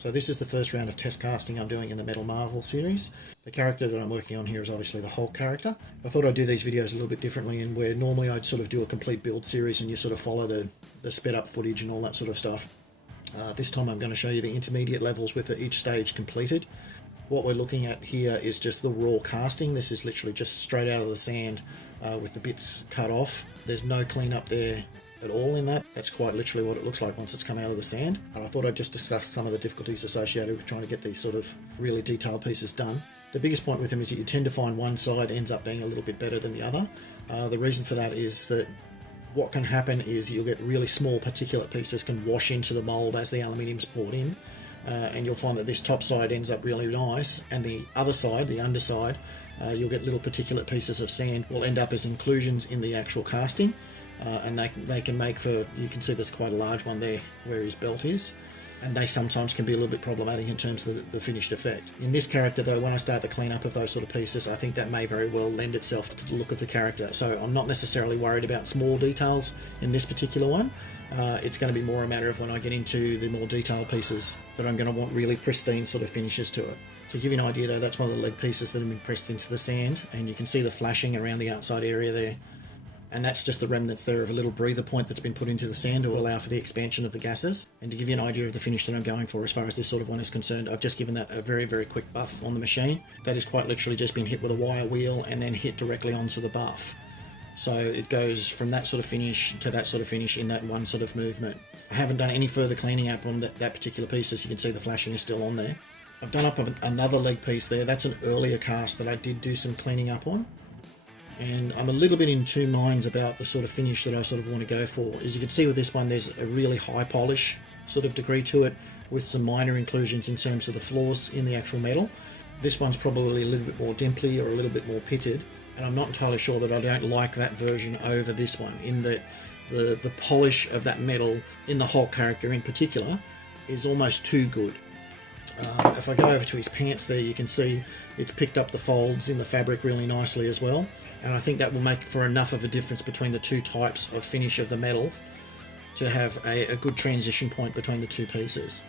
So this is the first round of test casting I'm doing in the Metal Marvel series. The character that I'm working on here is obviously the Hulk character. I thought I'd do these videos a little bit differently, and where normally I'd sort of do a complete build series and you sort of follow the sped up footage and all that sort of stuff. This time I'm going to show you the intermediate levels with each stage completed. What we're looking at here is just the raw casting. This is literally just straight out of the sand with the bits cut off. There's no cleanup there at all in that. That's quite literally what it looks like once it's come out of the sand. And I thought I'd just discuss some of the difficulties associated with trying to get these sort of really detailed pieces done. The biggest point with them is that you tend to find one side ends up being a little bit better than the other. The reason for that is that what can happen is you'll get really small particulate pieces can wash into the mold as the aluminium's poured in, and you'll find that this top side ends up really nice, and the other side, the underside, you'll get little particulate pieces of sand will end up as inclusions in the actual casting. And they can make for, you can see there's quite a large one there where his belt is, and they sometimes can be a little bit problematic in terms of the finished effect. In this character though, when I start the cleanup of those sort of pieces, I think that may very well lend itself to the look of the character. So I'm not necessarily worried about small details in this particular one. It's going to be more a matter of when I get into the more detailed pieces that I'm going to want really pristine sort of finishes to it. To give you an idea though, that's one of the leg pieces that have been pressed into the sand, and you can see the flashing around the outside area there. And that's just the remnants there of a little breather point that's been put into the sand to allow for the expansion of the gases. And to give you an idea of the finish that I'm going for as far as this sort of one is concerned, I've just given that a very, very quick buff on the machine. That is quite literally just been hit with a wire wheel and then hit directly onto the buff. So it goes from that sort of finish to that sort of finish in that one sort of movement. I haven't done any further cleaning up on that particular piece. As you can see, the flashing is still on there. I've done up another leg piece there. That's an earlier cast that I did do some cleaning up on. And I'm a little bit in two minds about the sort of finish that I sort of want to go for. As you can see with this one, there's a really high polish sort of degree to it with some minor inclusions in terms of the flaws in the actual metal. This one's probably a little bit more dimply or a little bit more pitted, and I'm not entirely sure that I don't like that version over this one, in that the polish of that metal in the Hulk character in particular is almost too good. If I go over to his pants there, you can see it's picked up the folds in the fabric really nicely as well. And I think that will make for enough of a difference between the two types of finish of the metal to have a good transition point between the two pieces.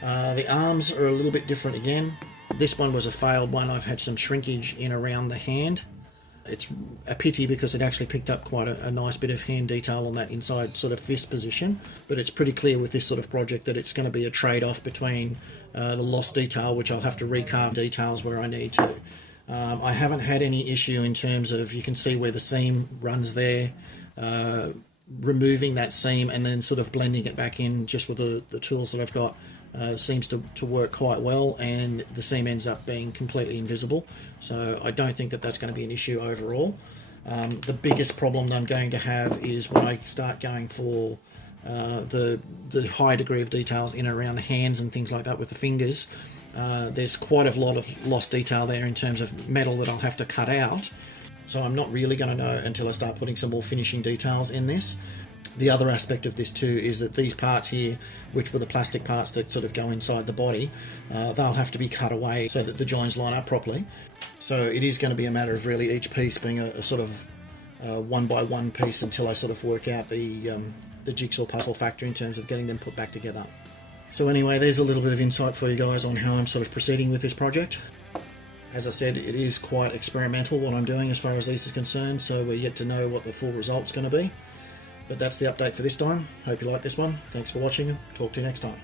The arms are a little bit different again. This one was a failed one. I've had some shrinkage in around the hand. It's a pity because it actually picked up quite a nice bit of hand detail on that inside sort of fist position, but it's pretty clear with this sort of project that it's going to be a trade-off between the lost detail, which I'll have to recarve details where I need to. I haven't had any issue in terms of, you can see where the seam runs there, removing that seam and then sort of blending it back in just with the tools that I've got seems to work quite well, and the seam ends up being completely invisible. So I don't think that that's going to be an issue overall. The biggest problem that I'm going to have is when I start going for the high degree of details in and around the hands and things like that with the fingers. There's quite a lot of lost detail there in terms of metal that I'll have to cut out, so I'm not really going to know until I start putting some more finishing details in this. The other aspect of this too is that these parts here, which were the plastic parts that sort of go inside the body, they'll have to be cut away so that the joins line up properly. So it is going to be a matter of really each piece being a sort of one by one piece until I sort of work out the jigsaw puzzle factor in terms of getting them put back together. So anyway, there's a little bit of insight for you guys on how I'm sort of proceeding with this project. As I said, it is quite experimental what I'm doing as far as this is concerned, so we're yet to know what the full result's going to be. But that's the update for this time. Hope you like this one. Thanks for watching, and talk to you next time.